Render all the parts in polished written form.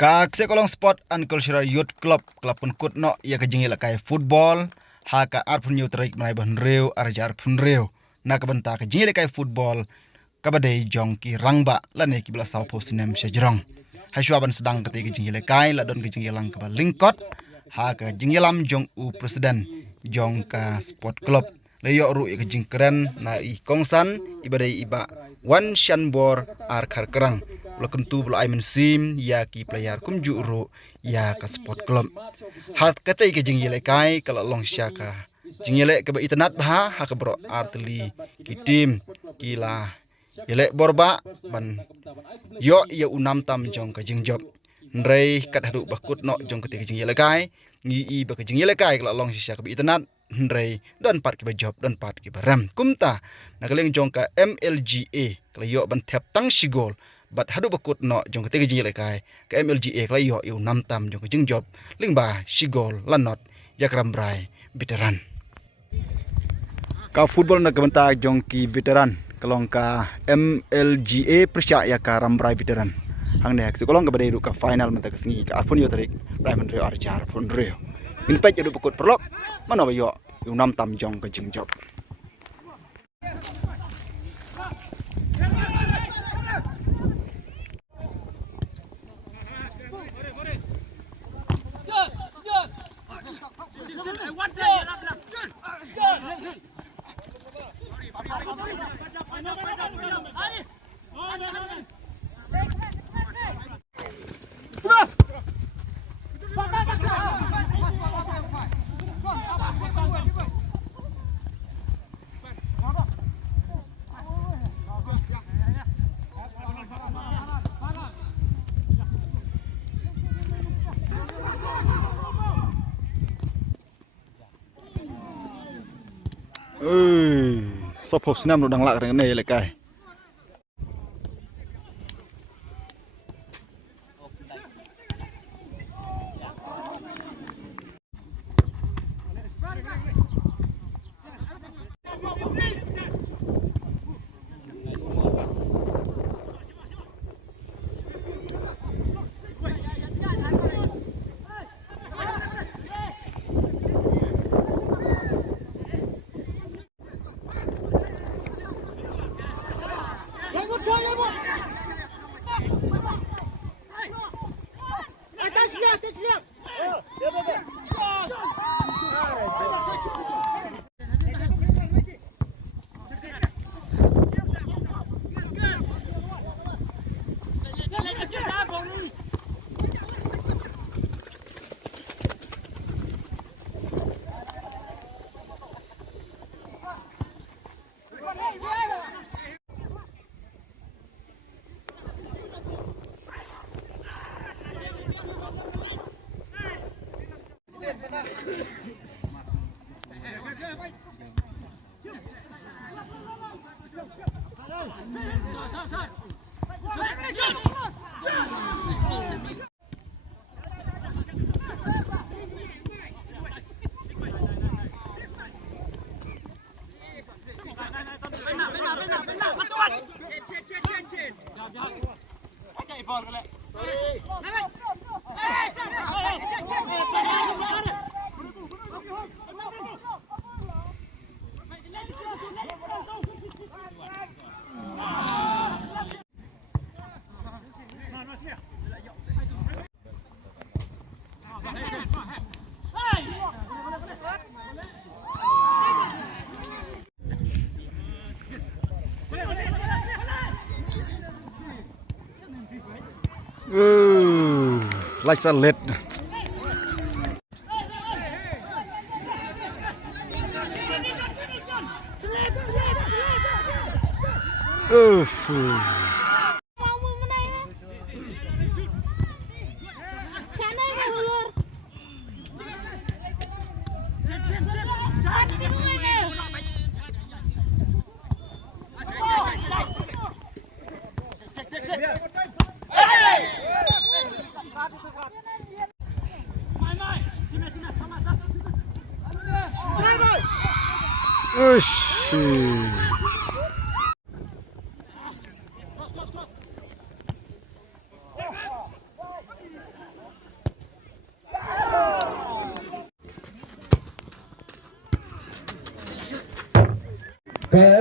Kak sekolong sport and cultural youth club pun kut no ia kejingi lakai football ha ka arpun yu terik menai ban reu arjar pun reu na ka benta kejingi lakai football kabadai jong ki rangba lane ki bela saw posinem sejrong ha syuaban sedang keti kejingi lakai la don kejingi lang ka lingkot ha ka jingi lam jong u presiden jong ka sport club le yo ru ia kejing keren na I kongsan ibadai iba wan shanbor ar khar kerang Lakuntu bula aimen sim ya ki player kum juru ya ka sport club. Hat kata ke jingi lekai kalau long syaka. Jingi lek ke internet bah ha ke bro artli ki tim kila. Yelek borba ban yo ya unam tam jong ka jingjob. Ndrei kat hadu bakut no jong ketika jingi lekai ngi I ba ke jingi lekai kalau long syaka ke internet ndrei don pat ki ba job don pat ki ba ram kumta nakaleng jong ka MLGA kalau yo ban tap tang sigol bat hadu bakut no jong ketiga jingi lekai ke MLGA klai yo nam tam jong jing job lingba sigol lanot yakram brai veteran ka football na kebenta jong ki veteran kalong ka MLGA persya ya ka rambrai veteran hang nek sekolong ka badai ka final menta kesingi ka arpun yo tarik diamond reo arjar pun reo min pet yo bakut perlok mana ba yo nam tam jong ka jing job Sopop senam udang lak dengan ni lekai. Like a lid.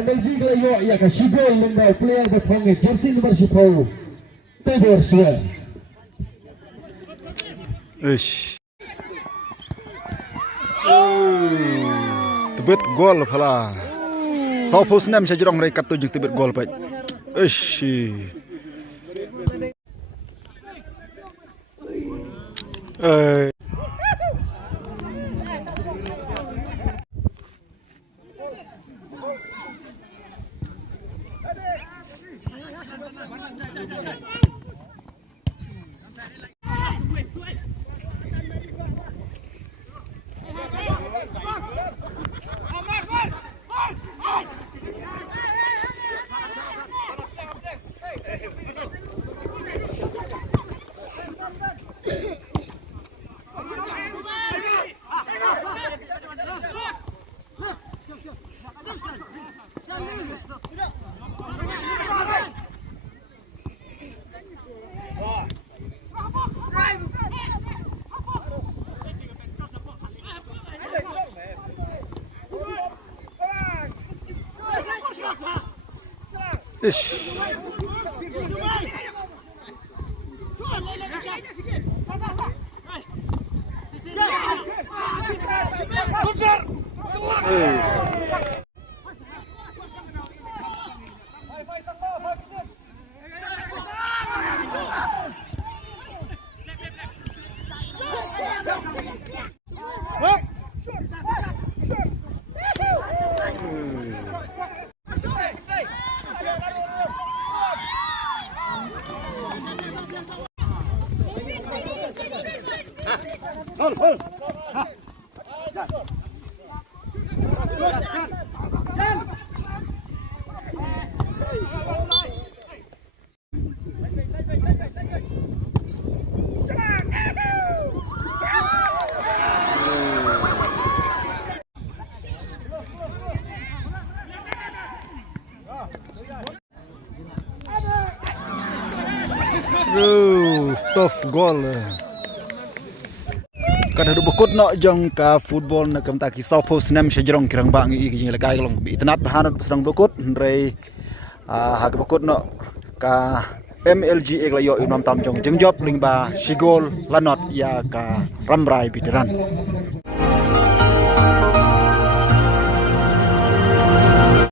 Belgium layo ya ka Shigol lembau player berpong jersey nomor 10 Tabor Suel. Tebet gol pala. South Nam saya jerong mereka tu jeng tebet gol pak. Tough gol. Kada du bekut nak jong ka football nak kam taki South Post Nam sejrong kirang bang i kijing lekai long bi tenat bahanat sedang bekut rei ha ka bekut nak ka MLG ek layo imam tam jong jeng job ling ba sigol lanot ya ka ramrai bideran.